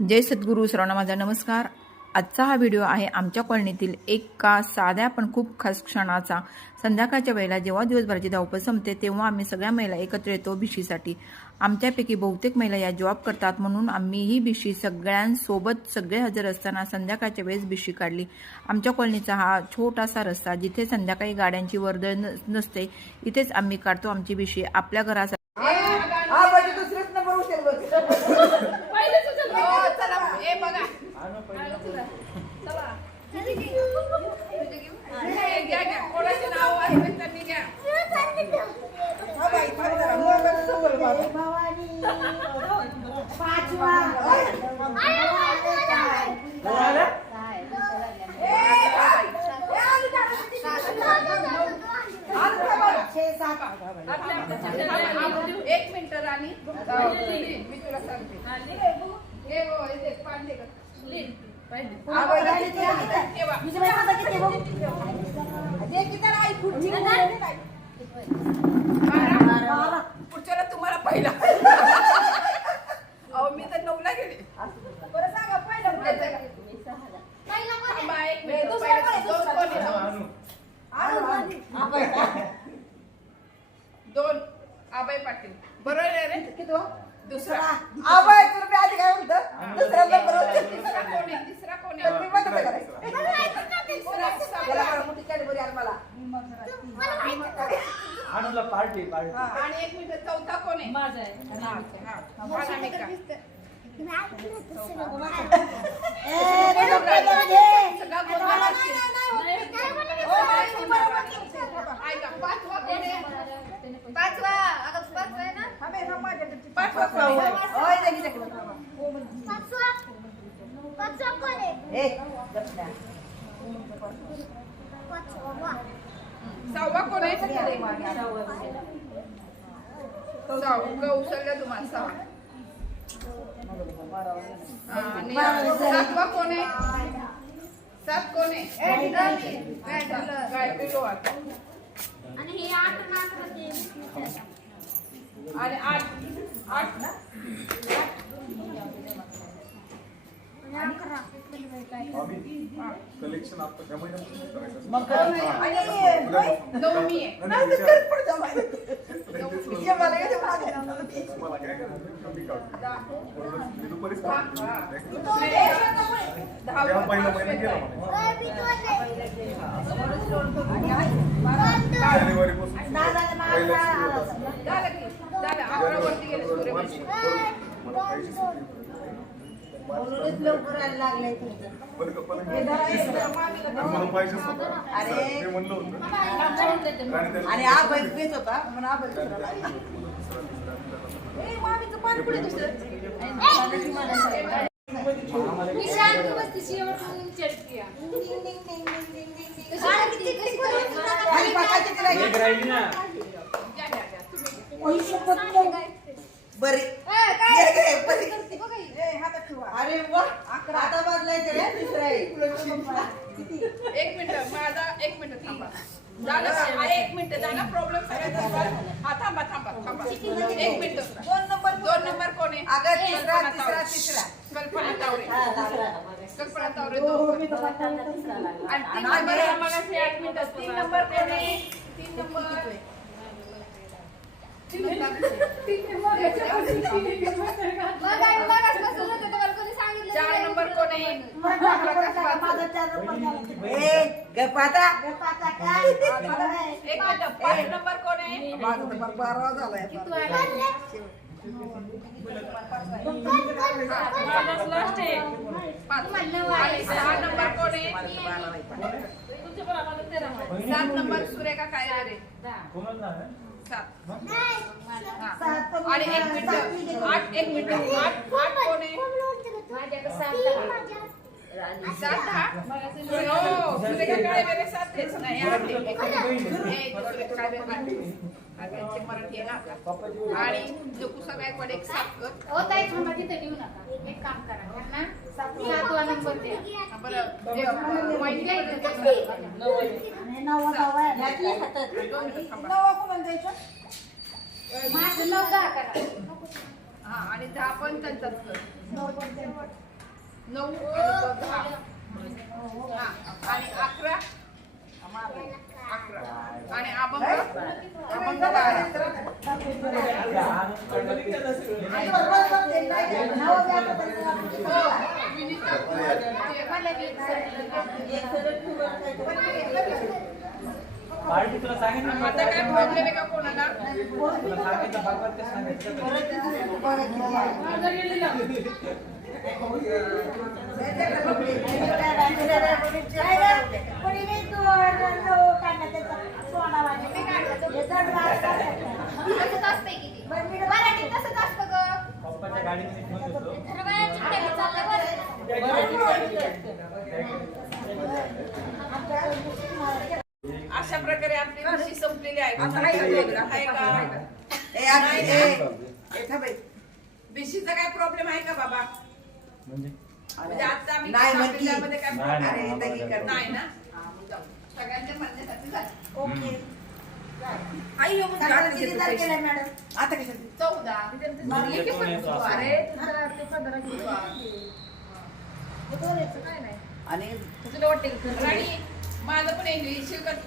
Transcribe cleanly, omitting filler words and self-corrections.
जय सद्गुरू. सर्वांना माझा नमस्कार. आजचा हा व्हिडिओ आहे आमच्या कॉलनीतील एका साध्या पण खूप खास क्षणाचा. संध्याकाळच्या वेळेला जेव्हा दिवसभराची धावपळ संपते तेव्हा आम्ही सगळ्या महिला एकत्र येतो भिशीसाठी. आमच्यापैकी बहुतेक महिला या जॉब करतात म्हणून आम्ही ही भिशी सगळ्यांसोबत सगळे हजर असताना संध्याकाळच्या वेळेस भिशी काढली. आमच्या कॉलनीचा हा छोटासा रस्ता जिथे संध्याकाळी गाड्यांची वर्दळ नसते, इथेच आम्ही काढतो आमची भिशी आपल्या घरासाठी. एक मिनिट राणी, मी तुला सांगते. पुढच्याला तुम्हाला पहिला. अहो मी तर 9ला गेले. बरं सांगा पहिला दोन आबाई पाटील. बरोबर आहे रे? दुसरा आबाई. तुम्ही आधी काय म्हणतं? दुसरा नंबर. तिसरा कोण आहे? मी मदत करायचं. मोठी कॅटेगरी आहे मला. आनंदला पार्टी आणि एक मिनिट चौथा कोण आहे? माझा आहे. सहावा कोण आहे? कौशल्य तुम्हाला सहा. आणि सातवा कोण आहे? सात कोण आहे? गायत्री लोहार. आणि 8 ना? कलेक्शन आता त्या महिन्यात करायचं. मग नवमी आहे. मला काय कमी काढतो. मी दुपारीच जानेवारी पासून आणि आबाई घेत होता म्हणून आबाई पाणी पुढे दुसरं बरे. अरे वा, आता बदलायचं रे. दुसरा एक मिनिट माझा. एक मिनिट थांबा. झालं का? एक मिनिट झाला. प्रॉब्लेम सगळ्याचा. हा थांबा थांबा थांबा. एक मिनिट. दोन नंबर कोण आहे? तिसरा कल्पना तावरे. कल्पना तावरे 2. आणि 3 नंबर. 3 नंबर कोण आहे? 3 नंबर. 4 नंबर कोण आहे? एक मिनिट. 5 नंबर कोण आहे? 12 झालाय. आणि 6 नंबर कोण आहे? 7 नंबर सुरेखा काय रे? 7. आणि 1 मिनिट. 8 1 मिनिट. 8 कोण आहे? 7 हा? सुरेखा काय वेळे 7 तेच नाही. 8 मराठी आहे ना आता. आणि जोकुसा गायकवाड एक 7 कर. एक काम करा ना, 7वा नंबर द्या. बरं. माझं 9-10 करा. आणि 10 पण त्यांचाच कर. 9 आणि 10 हा, आणि 11 आणि अभंग 12 पार्टी तुला सांगितलं ना आता काय प्रॉब्लेम आहे का कोणाला तुला सांगितलं भगवत ते सांगितलं तसंच असतंय किती. मराठीत तसंच असतं गं. पप्पाच्या गाडीमध्ये घेऊन होतो सर्वांची टेबल चाललं बरं. अशा प्रकारे आपली भाषी संपलेली आहे आता आहे का वेगळा? आहे का बीसीचा काय प्रॉब्लेम आहे का बाबा म्हणजे आता आम्ही सांगितल्यामध्ये काय नाही, नाही, problem नाही, आहे? नाही. नाही ना हा, मग जाऊ. सगळ्यांच्या म्हणण्यासाठी झालं. आई येऊन जा, तुझे तू पैसे. 14 ये की पण तू? अरे तुझा ते 15 घेऊन जा. काय नाही आणि तुला वाटते का? आणि माझं पण इंग्लिश शिकत